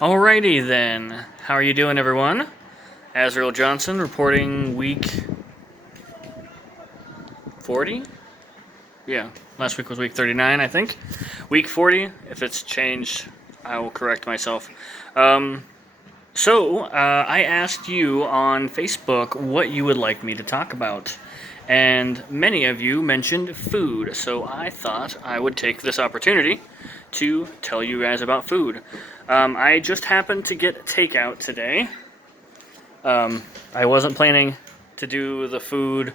Alrighty then. How are you doing, everyone? Azrael Johnson reporting week 40? Yeah, last week was week 39, I think. Week 40. If it's changed, I will correct myself. I asked you on Facebook what you would like me to talk about. And many of you mentioned food, so I thought I would take this opportunity to tell you guys about food. I just happened to get takeout today. I wasn't planning to do the food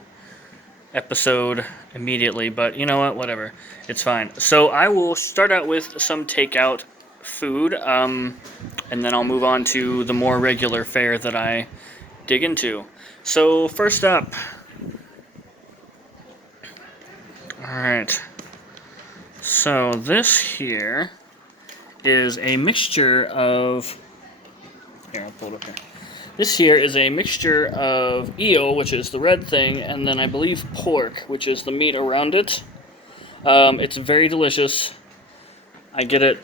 episode immediately, but you know what? Whatever. It's fine. So I will start out with some takeout food, and then I'll move on to the more regular fare that I dig into. So, first up. Alright. So, this here is a mixture of. Here, I'll pull it up here. This here is a mixture of eel, which is the red thing, and then I believe pork, which is the meat around it. It's very delicious. I get it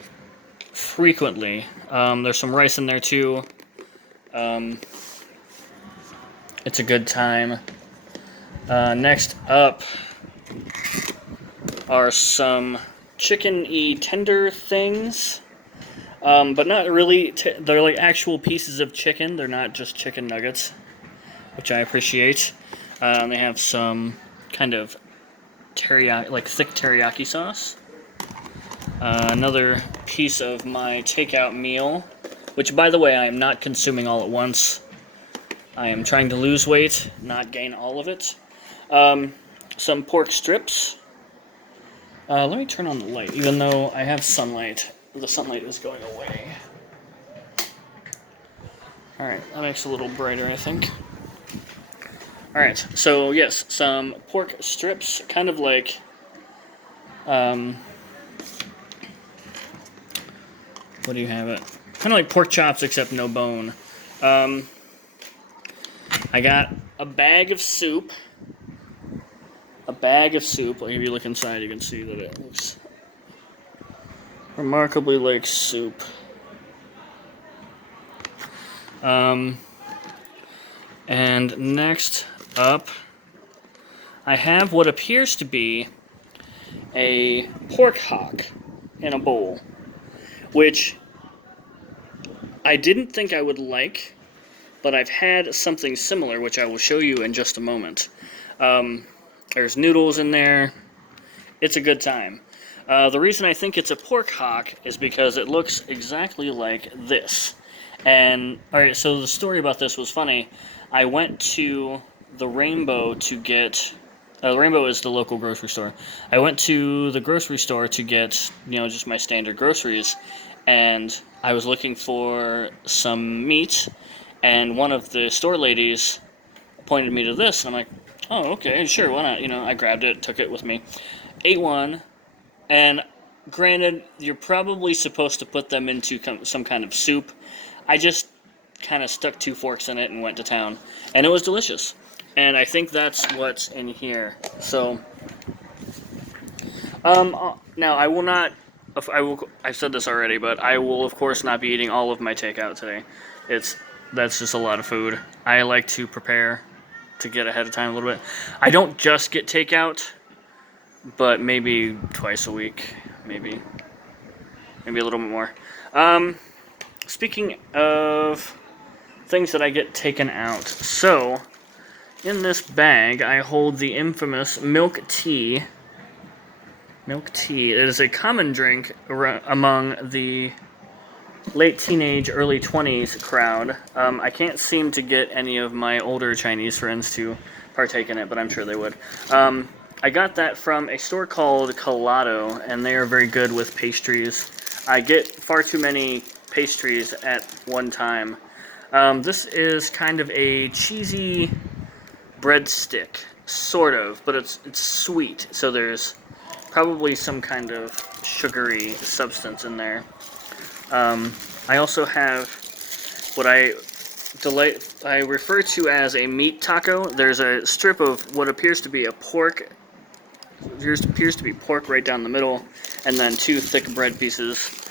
frequently. There's some rice in there too. It's a good time. Next up are some chicken-y tender things. But not really. They're like actual pieces of chicken. They're not just chicken nuggets, which I appreciate. They have some kind of teriyaki, like thick teriyaki sauce. Another piece of my takeout meal, which, by the way, I am not consuming all at once. I am trying to lose weight, not gain all of it. Some pork strips. Let me turn on the light, even though I have sunlight. The sunlight is going away. Alright, that makes it a little brighter, I think. Alright, so yes, some pork strips, kind of like, what do you have it? Kind of like pork chops, except no bone. I got a bag of soup. Like, if you look inside, you can see that it looks remarkably like soup. And next up, I have what appears to be a pork hock in a bowl, which I didn't think I would like, but I've had something similar, which I will show you in just a moment. There's noodles in there. It's a good time. The reason I think it's a pork hock is because it looks exactly like this. And, alright, so the story about this was funny. I went to the Rainbow to get... the Rainbow is the local grocery store. I went to the grocery store to get, just my standard groceries. And I was looking for some meat. And one of the store ladies pointed me to this. And I'm like, oh, okay, sure, why not? I grabbed it, took it with me. Ate one. And granted, you're probably supposed to put them into some kind of soup. I just kind of stuck 2 forks in it and went to town. And it was delicious. And I think that's what's in here. So, now I will not, I've said this already, but I will of course not be eating all of my takeout today. That's just a lot of food. I like to prepare to get ahead of time a little bit. I don't just get takeout, but maybe twice a week, maybe a little bit more. Speaking of things that I get taken out, so in this bag I hold the infamous milk tea. Milk tea. It is a common drink among the late teenage, early 20s crowd. I can't seem to get any of my older Chinese friends to partake in it, but I'm sure they would. I got that from a store called Colado, and they are very good with pastries. I get far too many pastries at one time. This is kind of a cheesy breadstick, sort of, but it's sweet, so there's probably some kind of sugary substance in there. I also have what I refer to as a meat taco. There's a strip of what appears to be pork right down the middle, and then 2 thick bread pieces.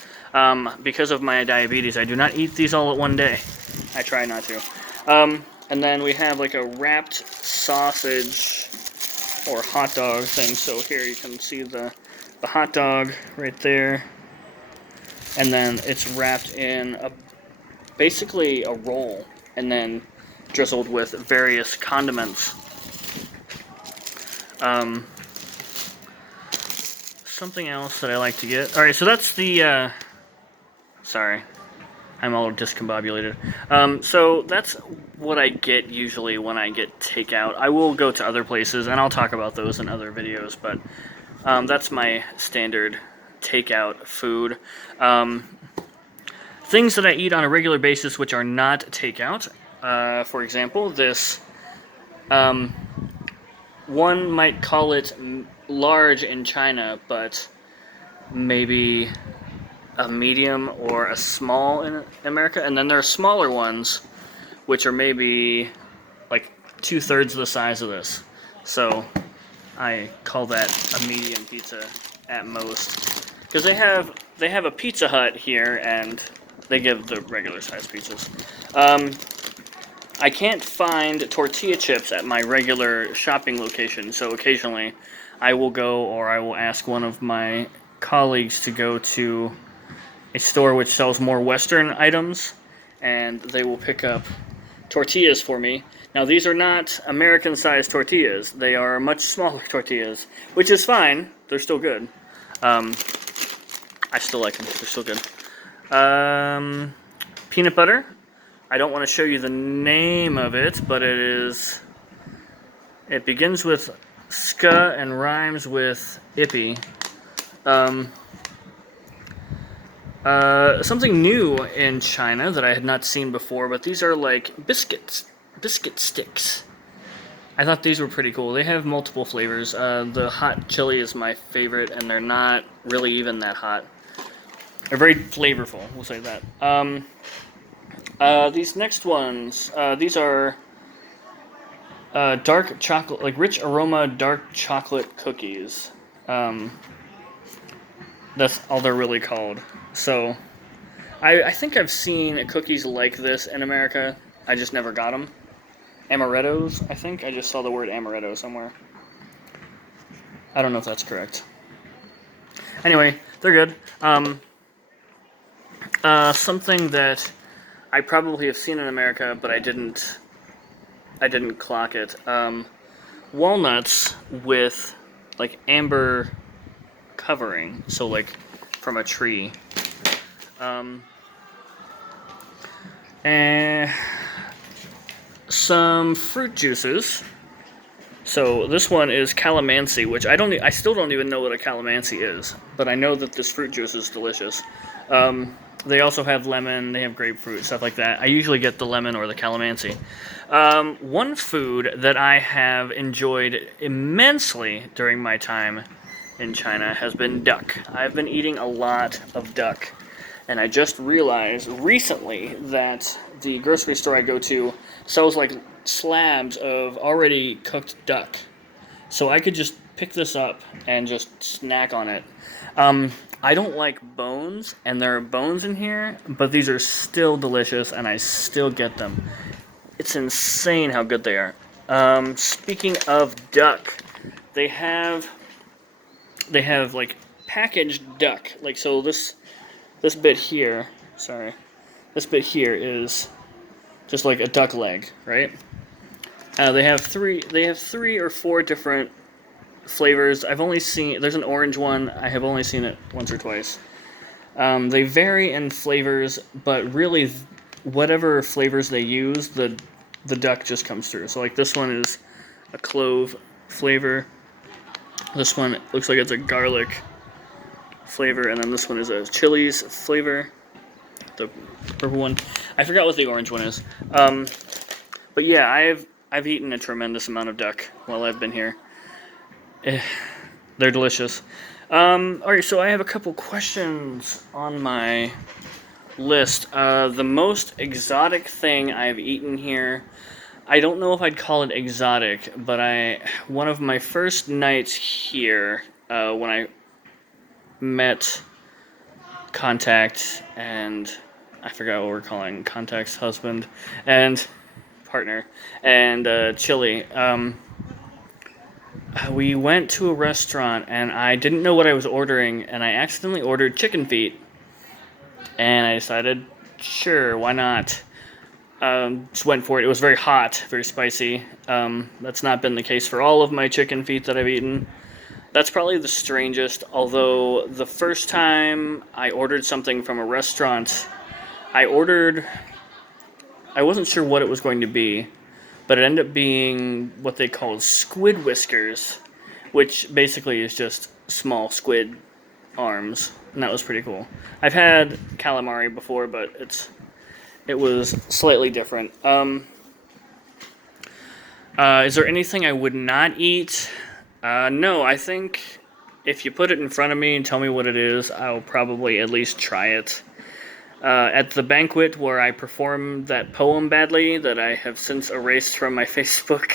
Because of my diabetes, I do not eat these all at one day. I try not to. And then we have like a wrapped sausage or hot dog thing. So here you can see the hot dog right there. And then it's wrapped in basically a roll and then drizzled with various condiments. Something else that I like to get. Alright, so that's the, sorry. I'm all discombobulated. So that's what I get usually when I get takeout. I will go to other places, and I'll talk about those in other videos, but that's my standard takeout food. Things that I eat on a regular basis which are not takeout. For example, this, one might call it large in China, but maybe a medium or a small in America, and then there are smaller ones, which are maybe like 2/3 the size of this. So I call that a medium pizza at most, because they have a Pizza Hut here, and they give the regular size pizzas. I can't find tortilla chips at my regular shopping location, so occasionally I will go, or I will ask one of my colleagues to go to a store which sells more Western items, and they will pick up tortillas for me. Now, these are not American-sized tortillas. They are much smaller tortillas, which is fine. They're still good. I still like them. They're still good. Peanut butter. I don't want to show you the name of it, but it begins with ska and rhymes with ippy. Something new in China that I had not seen before, but these are like biscuit sticks. I thought these were pretty cool. They have multiple flavors. The hot chili is my favorite, and they're not really even that hot. They're very flavorful, we'll say that. These next ones, these are dark chocolate, like rich aroma dark chocolate cookies. That's all they're really called. So, I think I've seen cookies like this in America. I just never got them. Amarettos, I think. I just saw the word amaretto somewhere. I don't know if that's correct. Anyway, they're good. Something that I probably have seen in America, but I didn't clock it. Walnuts with like amber covering, so like from a tree. And some fruit juices. So this one is calamansi, which I still don't even know what a calamansi is, but I know that this fruit juice is delicious. They also have lemon, they have grapefruit, stuff like that. I usually get the lemon or the calamansi. One food that I have enjoyed immensely during my time in China has been duck. I've been eating a lot of duck, and I just realized recently that the grocery store I go to sells like slabs of already cooked duck. So I could just pick this up and just snack on it. I don't like bones, and there are bones in here, but these are still delicious, and I still get them. It's insane how good they are. Speaking of duck, they have like packaged duck. Like, so this bit here, this bit here is just like a duck leg, right? They have three or four different flavors. There's an orange one. I have only seen it once or twice. They vary in flavors, but really, whatever flavors they use, the duck just comes through. So like this one is a clove flavor. This one looks like it's a garlic flavor, and then this one is a chilies flavor. The purple one, I forgot what the orange one is. But yeah, I've eaten a tremendous amount of duck while I've been here. They're delicious. Alright, so I have a couple questions on my list. The most exotic thing I've eaten here, I don't know if I'd call it exotic, but one of my first nights here, when I met Contact, and I forgot what we're calling Contact's husband and partner, and Chili. We went to a restaurant, and I didn't know what I was ordering, and I accidentally ordered chicken feet, and I decided, sure, why not? Just went for it. It was very hot, very spicy. That's not been the case for all of my chicken feet that I've eaten. That's probably the strangest, although the first time I ordered something from a restaurant, I wasn't sure what it was going to be, but it ended up being what they call squid whiskers, which basically is just small squid arms, and that was pretty cool. I've had calamari before, but it was slightly different. Is there anything I would not eat? No, I think if you put it in front of me and tell me what it is, I'll probably at least try it. At the banquet where I performed that poem badly that I have since erased from my Facebook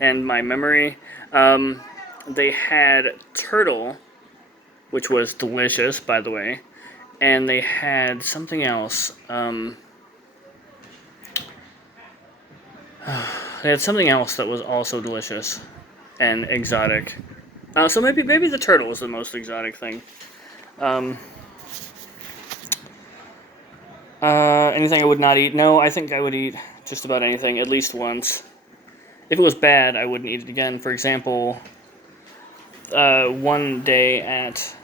and my memory, they had turtle, which was delicious, by the way, and they had something else. They had something else that was also delicious and exotic. So maybe the turtle was the most exotic thing. Anything I would not eat? No, I think I would eat just about anything at least once. If it was bad, I wouldn't eat it again. For example, one day at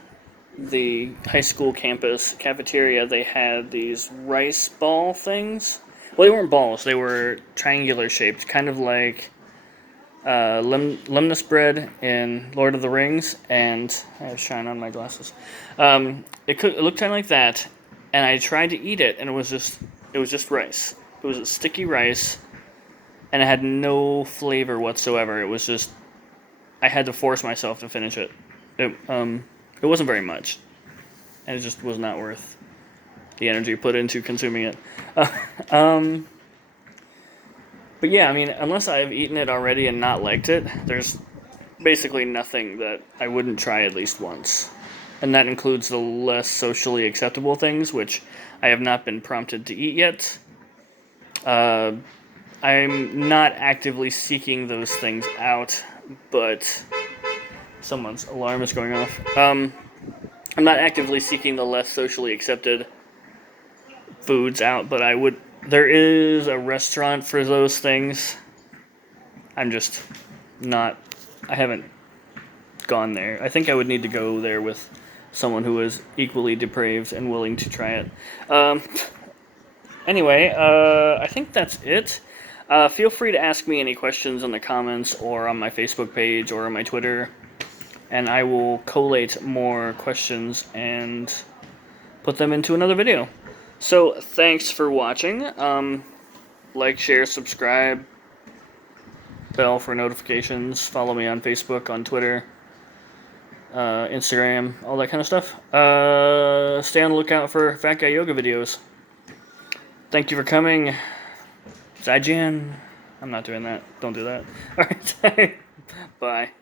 the high school campus cafeteria, they had these rice ball things. Well, they weren't balls. They were triangular shaped, kind of like lemnis bread in Lord of the Rings, and I have shine on my glasses. It looked kind of like that, and I tried to eat it, and it was just rice. It was a sticky rice, and it had no flavor whatsoever. It was just I had to force myself to finish it. It wasn't very much, and it just was not worth the energy put into consuming it. But yeah, I mean, unless I've eaten it already and not liked it, there's basically nothing that I wouldn't try at least once. And that includes the less socially acceptable things, which I have not been prompted to eat yet. I'm not actively seeking those things out, but someone's alarm is going off. I'm not actively seeking the less socially accepted foods out, but I would. There is a restaurant for those things. I'm just not. I haven't gone there. I think I would need to go there with someone who is equally depraved and willing to try it. Anyway, I think that's it. Feel free to ask me any questions in the comments or on my Facebook page or on my Twitter, and I will collate more questions and put them into another video. So, thanks for watching. Like, share, subscribe, bell for notifications, follow me on Facebook, on Twitter, Instagram, all that kind of stuff. Stay on the lookout for Fat Guy Yoga videos. Thank you for coming. Zaijian. I'm not doing that. Don't do that. Alright. Bye.